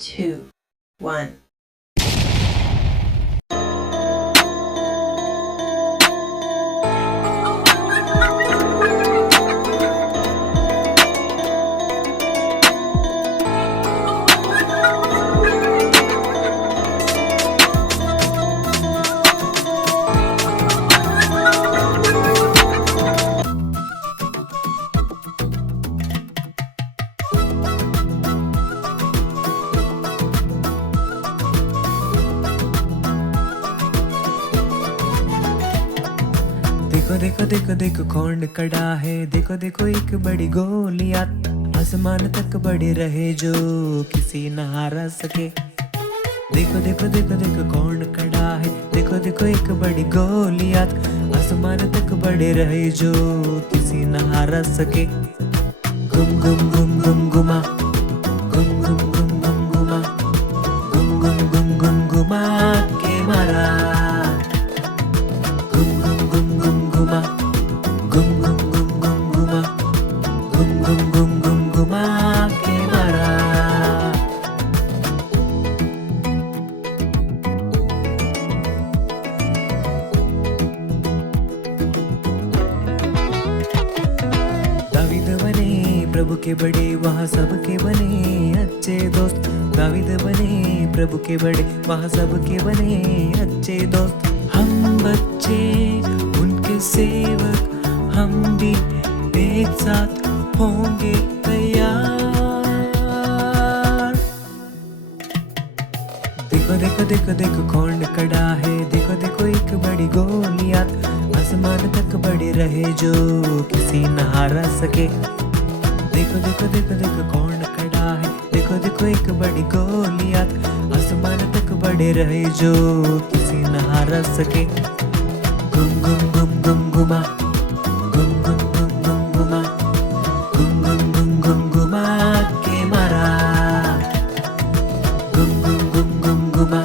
2, 1. देखो देखो देखो देखो कौन खड़ा है, देखो देखो एक बड़ी गोलियात आसमान तक बड़ी रहे जो किसी न हारा सके। देखो देखो देखो देखो कौन खड़ा है, देखो देखो एक बड़ी गोलियात आसमान तक बड़े रहे जो किसी न हारा सके। गुम गुम गुम गुम गुमा, गुम गुम गुम गुम गुमा, गुम गुम गुम गुम गुमा के मारा। गुम गुम गुम गुम गुमा, गुम गुम गुम गुम गुमा, गुम गुम गुम गुम गुमा के मारा। दावीद बने प्रभु के बड़े, वहाँ सबके बने अच्छे दोस्त। दावीद बने प्रभु के बड़े, वहाँ सबके बने अच्छे दोस्त। हम बच्चे उनके सेवक, हम भी एक साथ होंगे तैयार। देखो देखो देखो देखो कौन खड़ा है, देखो देखो एक बड़ी गोलियात आसमान तक बड़ी रहे जो किसी न हारा सके। देखो देखो देखो देखो कौन खड़ा है, देखो देखो एक बड़ी गोलियात आसमान तक बड़े रहे जो किसी न हारा सके। गुम गुम गुम गुम गुमा, गुम गुम गुम गुम गुमा, गुम गुम गुम गुम गुमा के मारा। गुम गुम गुम गुम गुमा,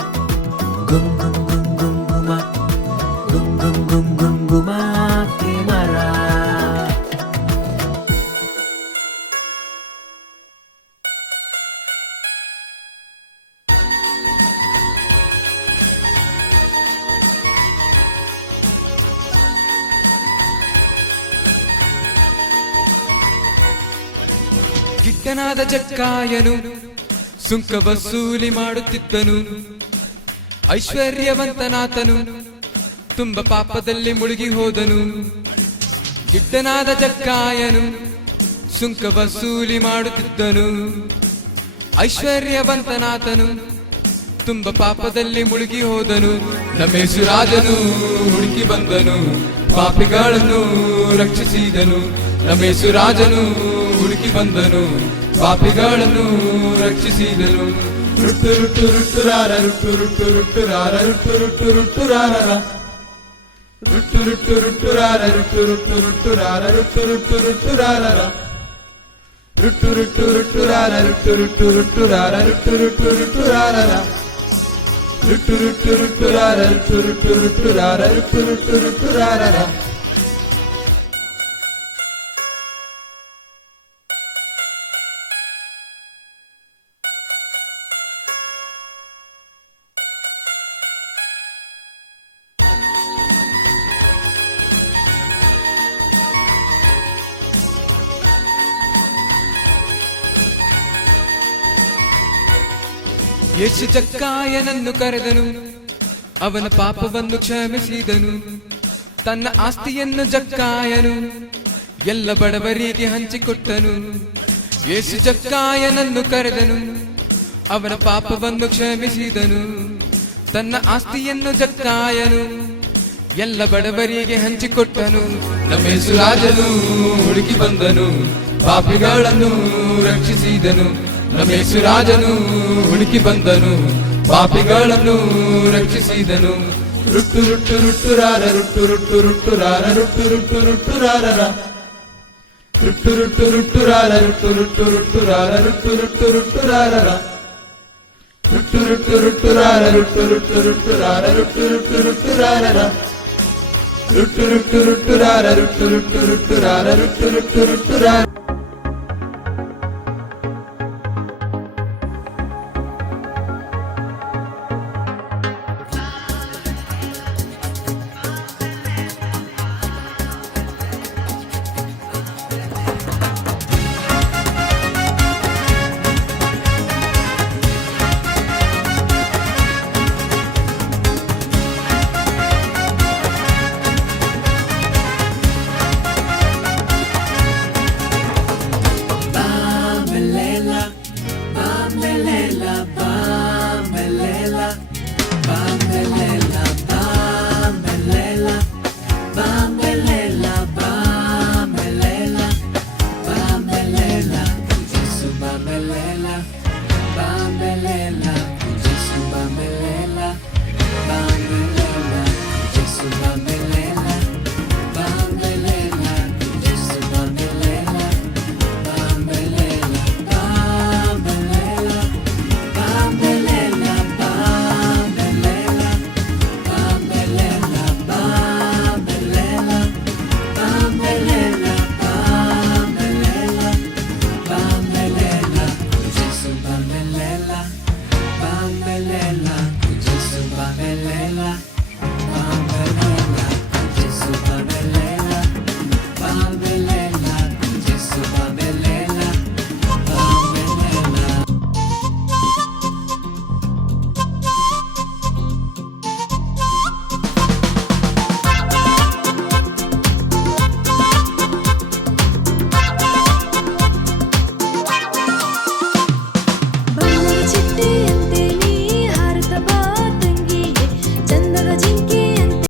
गुम गुम गुम गुम गुमा, गुम गुम गुम गुम गुमा के मारा। ಗಿಡ್ಡನಾದ ಜಕ್ಕಾಯನು ಸುಂಕ ವಸೂಲಿ ಮಾಡುತ್ತಿದ್ದನು. ಐಶ್ವರ್ಯವಂತನಾತನು ತುಂಬ ಪಾಪದಲ್ಲಿ ಮುಳುಗಿ ಹೋದನು. ಗಿಡ್ಡನಾದ ಜಕ್ಕಾಯನು ಸುಂಕ ವಸೂಲಿ ಮಾಡುತ್ತಿದ್ದನು. ಐಶ್ವರ್ಯವಂತನಾತನು ತುಂಬ ಪಾಪದಲ್ಲಿ ಮುಳುಗಿ ಹೋದನು. ನಮೇಸು ರಾಜನು ಹುಡುಕಿ ಬಂದನು, ಪಾಪಿಗಳನ್ನು ರಕ್ಷಿಸಿದನು. ನಮೇಸು ರಾಜನು ಹುಡುಕಿ ಬಂದನು, ಪಾಪಿಗಳನ್ನು ರಕ್ಷಿಸಿದನು. ರುಟ್ಟು ರುಟ್ಟು ರುಟ್ಟು ರಾರ, ರುಟ್ಟು ರುಟ್ಟು ರುಟ್ಟು ರಾರ, ರುಟ್ಟು ರುಟ್ಟು ರುಟ್ಟು ರಾರ, ರುಟ್ಟು ರುಟ್ಟು ರುಟ್ಟು ರಾರ, ರುಟ್ಟು ರುಟ್ಟು ರುಟ್ಟು ರಾರ, ರುಟ್ಟು ರುಟ್ಟು ರುಟ್ಟು ರಾರ, ರುಟ್ಟು ರುಟ್ಟು ರುಟ್ಟು ರಾರ, ರುಟ್ಟು ರುಟ್ಟು ರುಟ್ಟು ರಾರ, ರುಟ್ಟು ರುಟ್ಟು ರುಟ್ಟು ರಾರ, ರುಟ್ಟು ರುಟ್ಟು ರುಟ್ಟು ರಾರ, ರುಟ್ಟು ರುಟ್ಟು ರುಟ್ಟು ರಾರ, ರುಟ್ಟು ರುಟ್ಟು ರುಟ್ಟು ರಾರ. ಯೇಸು ಜಕ್ಕಾಯನನ್ನು ಕರೆದನು, ಅವನ ಪಾಪವನ್ನು ಕ್ಷಮಿಸಿದನು. ತನ್ನ ಆಸ್ತಿಯನ್ನು ಜಕ್ಕಾಯನು ಎಲ್ಲ ಬಡವರಿಗೆ ಹಂಚಿಕೊಟ್ಟನು. ಯೇಸು ಜಕ್ಕಾಯನನ್ನು ಕರೆದನು, ಅವನ ಪಾಪವನ್ನು ಕ್ಷಮಿಸಿದನು. ತನ್ನ ಆಸ್ತಿಯನ್ನು ಜಕ್ಕಾಯನು ಎಲ್ಲ ಬಡವರಿಗೆ ಹಂಚಿಕೊಟ್ಟನು. ನಮೇಸು ರಾಜನು ಹುಡುಕಿ ಬಂದನು, ಪಾಪಿಗಳನ್ನು ರಕ್ಷಿಸಿದನು. ನಮೇಸು ರಾಜನು ಹುಡುಕಿ ಬಂದನು, ಪಾಪಿಗಳನ್ನು ರಕ್ಷಿಸಿದನು. ರುಟ್ಟು ರುಟ್ಟು ರುಟ್ಟು ರಾರ, ರುಟ್ಟು ರುಟ್ಟು ರುಟ್ಟು ರಾರ, ರುಟ್ಟು ರುಟ್ಟು ರುಟ್ಟು ರಾರ, ರುಟ್ಟು ರುಟ್ಟು ರುಟ್ಟು ರಾರ, ರುಟ್ಟು ರುಟ್ಟು ರುಟ್ಟು ರಾರ, ರುಟ್ಟು ರುಟ್ಟು ರುಟ್ಟು ರಾರ, ರುಟ್ಟು ರುಟ್ಟು ರುಟ್ಟು ರಾರ, ರುಟ್ಟು ರುಟ್ಟು ರುಟ್ಟು ರಾರ, ರುಟ್ಟು ರುಟ್ಟು ರುಟ್ಟು ರಾರ, ರುಟ್ಟು ರುಟ್ಟು ರುಟ್ಟು ರಾರ, ರುಟ್ಟು ರುಟ್ಟು ರುಟ್ಟು ರಾರ, ರುಟ್ಟು ರುಟ್ಟು ರುಟ್ಟು ರಾರ. Cinderella,